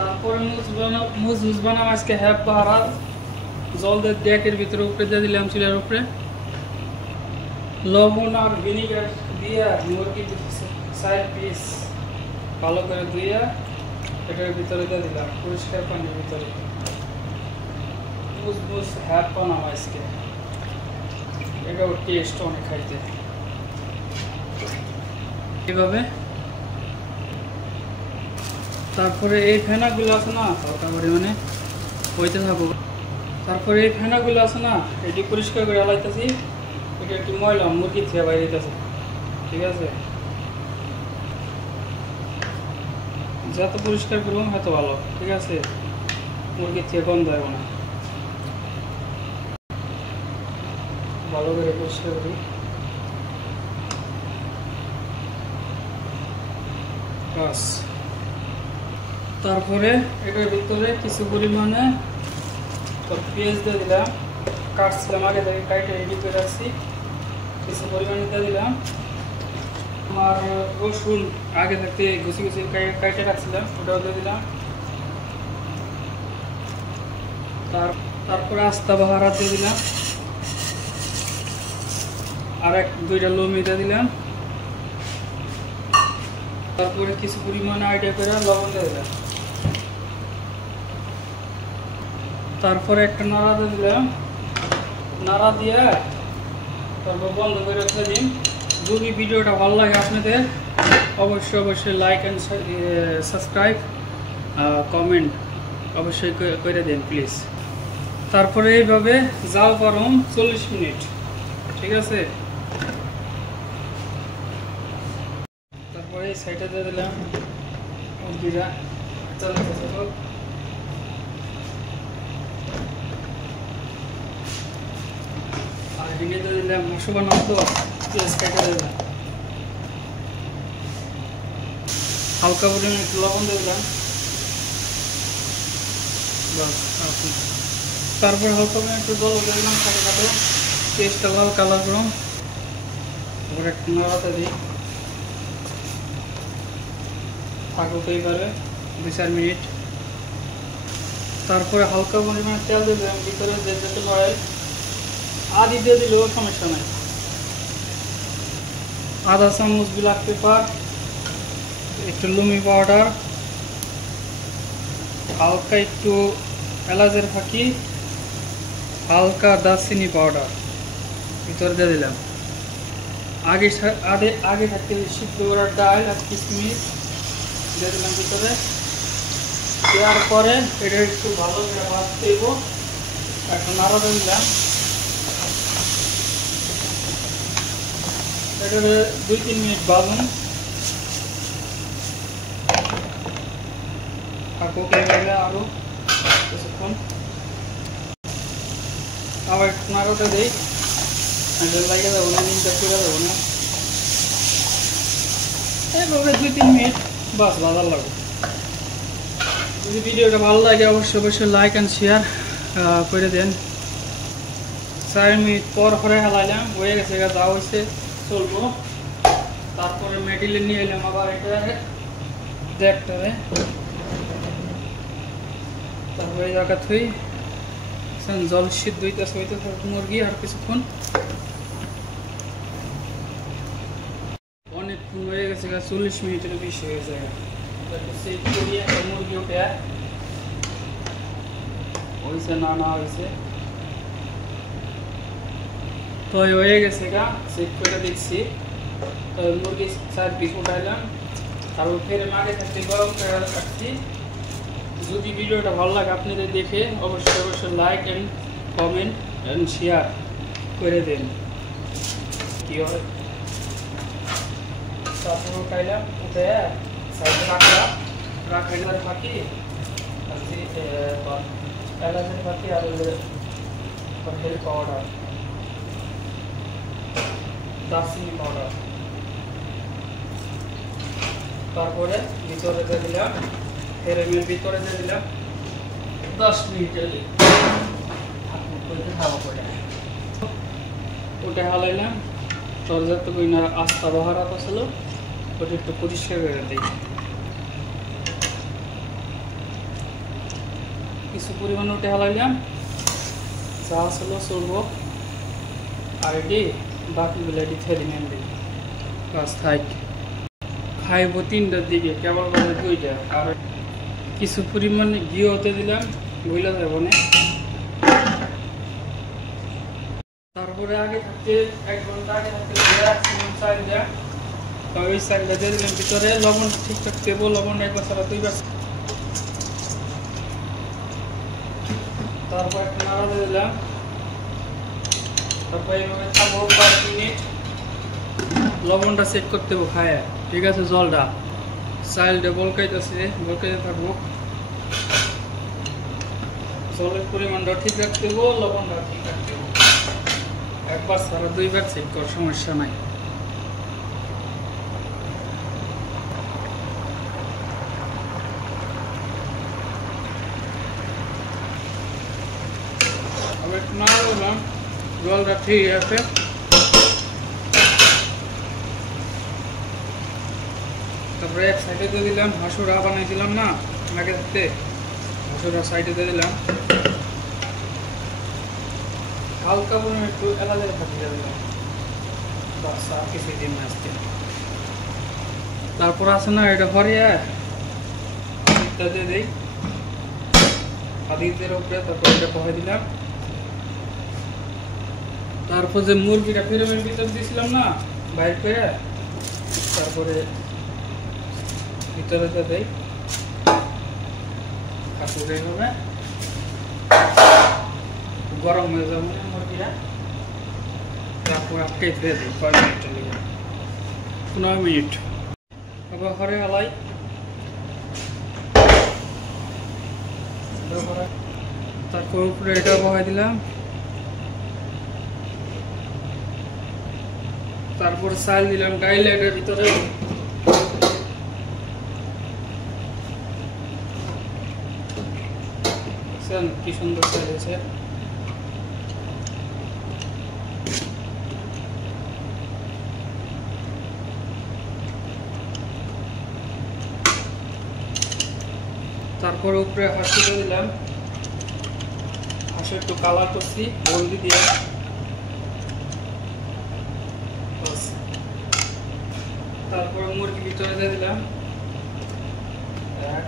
তারপরে মুজ বানাম আজকে হ্যাপ বাহারা জল দিয়ে ডেকের ভিতরে উপরে দিয়ে দিলাম চুলের উপরে লবণ আর ভিনিগার দিয়ে মুরগি 4 পিস ভালো করে ধুয়ে এটার ভিতরে দিয়ে দিলাম পরিষ্কার পানির ভিতরে মুজ হ্যাপ বানাম আজকে এটাও টেস্ট অনেক খাইতে এভাবে। তারপরে এই ফেনাগুলো আছে না হালকা পরিমাণে হইতে থাকবো। তারপরে এই ফেনাগুলো আছে না এটি পরিষ্কার করে আলাইতেছি, এটা একটু ময়লা মুরগি থেকে বাইরে দিতেছে, ঠিক আছে? যত পরিষ্কার করলাম এত ভালো, ঠিক আছে? মুরগির থেকে গন্ধ হবে না, ভালো করে পরিষ্কার করি। বাস তারপরে এটার ভিতরে কিছু পরিমাণে পেঁয়াজ দিয়ে দিলাম, কাটছিলাম আগে থেকে কাইটে রেডি করে রাখছি, কিছু পরিমাণে দিয়ে দিলাম। আমার রসুন আগে থাকতে ঘুষি ঘুষি কাইটে রাখছিলাম ওটাও দিয়ে দিলাম। তারপরে আস্তা বাহারা দিয়ে দিলাম, আর 2টা লমি দিয়ে দিলাম। তারপরে কিছু পরিমাণে আইডিয়া করে লবণ দিয়ে দিলাম। তারপরে একটা নাড়া দিয়ে দিলাম, নাড়া দিয়ে তারপর বন্ধ করে রেখে দিন। যদি ভিডিওটা ভালো লাগে আপনাদের অবশ্যই লাইক অ্যান্ড সাবস্ক্রাইব কমেন্ট অবশ্যই করে দিন প্লিজ। তারপরে এইভাবে জাল গরম 40 মিনিট, ঠিক আছে? তারপরে এই সাইডে দিয়ে দিলাম মুরগিটা আর এদিকে দিয়ে দিলাম মাংস বানাবো তো পেঁয়াজ কেটে দিলাম, হালকা পরিমাণে একটু লবণ দিয়ে দিলাম। বাস তারপর হালকা পরিমাণে একটু জল দিয়ে দিলাম, কাটে কাটে পেঁয়াজটা লাল কালার করুন। তারপরে একটু নাড়াতে দিই, থাকুক এইবারে 2-4 মিনিট। তারপরে হালকা পরিমাণে তেল দিয়ে দিলাম ভিতরে, ভেজিটেবল অয়েল আদি দিয়ে দিলেও সমস্যা নাই। আধা চামচ ব্ল্যাক পেপার, একটু লুমি পাউডার, হালকা একটু এলাচের ফাঁকি, হালকা দারচিনি পাউডার ভিতরে দিয়ে দিলাম। আগে থাকতে সিদ্ধ করার ডাল আর কিশমিশ দিয়ে দিলাম ভিতরে। দেওয়ার পরে এটা একটু ভালো করে ভাজতে দেব, একটু নাড়া দিলাম। এটা 2-3 মিনিট ভাজুন, থাকুক এইভাবে আরও কিছুক্ষণ। আবার একটু নাড়াতে দিই, লাগিয়ে দেবো না, নিমটা চলে দেবো না, এইভাবে 2-3 মিনিট বাস ভালো লাগবে। যদি ভিডিওটা ভালো লাগে অবশ্যই লাইক অ্যান্ড শেয়ার করে দেন। 4 মিনিট পরে হেলাইলাম, হয়ে গেছে, যা হয়েছে চলবো। তারপরে মেডিলে নিয়ে এলাম আবার এটা দেখতে হবে। তারপরে এই জায়গা থুই জল সিদ্ধ হইতে মুরগি আর কিছুক্ষণ, অনেকক্ষণ হয়ে গেছে, 40 মিনিটের বেশি হয়ে যায়। মুরগি উঠে হয়েছে না হয়েছে তো হয়ে গেছে চেক করে দেখছি। তো মুরগি 4 পিস উঠাইলাম, তারপর ফের আগে থাকতে গরম করে রাখছি। যদি ভিডিওটা ভালো লাগে আপনাদের দেখে অবশ্যই like and comment and share করে দেন। কি হয় তারপর উঠাইলাম, উঠে সাইডে রাখাইলাম ফাঁকি এলাচের ফাঁকি আর পাউডার, দারচিনি পাউডার। তারপরে ভিতরে দিয়ে দিলাম, ফেরেমের ভিতরে দিয়ে দিলাম 10 মিনিটের ওটা হালাইলাম। দরজাটা কই না আস্তা বাহারাত ছিল, ওটা একটু পরিষ্কার করে দিই। কিছু পরিমাণে উঠে হালাইলাম, যা ছিল চলবো। আর এটি বাকিগুলো এটি ছেড়ে নেন দিই, বাস থাক। খাইব 3টার দিকে, কেবল বাজে 2টা। আর কিছু পরিমাণে ঘি হতে দিলাম, বইলা যাব না। তারপরে আগে থাকতে 1 ঘন্টা আগে থাকতে চালটা, ওই চালটা দিয়ে দিলাম ভিতরে। লবণ ঠিকঠাক দেবো, লবণ একবার ছাড়া 2বার। তারপর একটা নাড়া দিয়ে দিলাম। তারপর এইভাবে থাকবো 5 মিনিট। লবণটা চেক করতে হবে খায়, ঠিক আছে? জলটা চালটা বলকাইতেছে, বলকাইতে থাকবো। জলের পরিমাণটা ঠিক রাখতে হবে, লবণটা ঠিক রাখতে হবে। একবার ছাড়া 2বার চেক কর, সমস্যা নাই। আমি একটু নাড়া দিলাম, জলটা ঠিক আছে। তারপরে এক সাইডে দিয়ে দিলাম হাঁসুরা বানাইছিলাম না আগে থাকতে, হাঁসুরা সাইডে দিয়ে দিলাম। হালকা পরিমাণ একটু এলাচের ফাঁকি দিয়ে দিলাম, বাস। আর কিছুই দিন আসতে। তারপর আছে না এটা ভরিয়ে দিয়ে দিই আদিতের উপরে। তারপর এটা বহাই দিলাম। তারপর যে মুরগিটা ফ্রেমের ভিতর দিয়েছিলাম না বাইর করে, তারপরে ভিতরে দেই কাপড়ে হবে, গরম হয়ে যাবে মুরগিটা। তারপর আটকে দিয়ে দিই 5 মিনিটের লেগে, 15 মিনিট। আবার ঘরে হালাই, তারপর উপরে এটা বহাই দিলাম। তারপর চাল দিলাম ডাইলে এটার ভিতরে। কি সুন্দর চাল হয়েছে। তারপর উপরে হাঁস দিয়ে দিলাম, হাঁসের একটু কালার করছি হলদি দিয়ে। তারপর মুরগি ভিতরে দিয়ে দিলাম, 1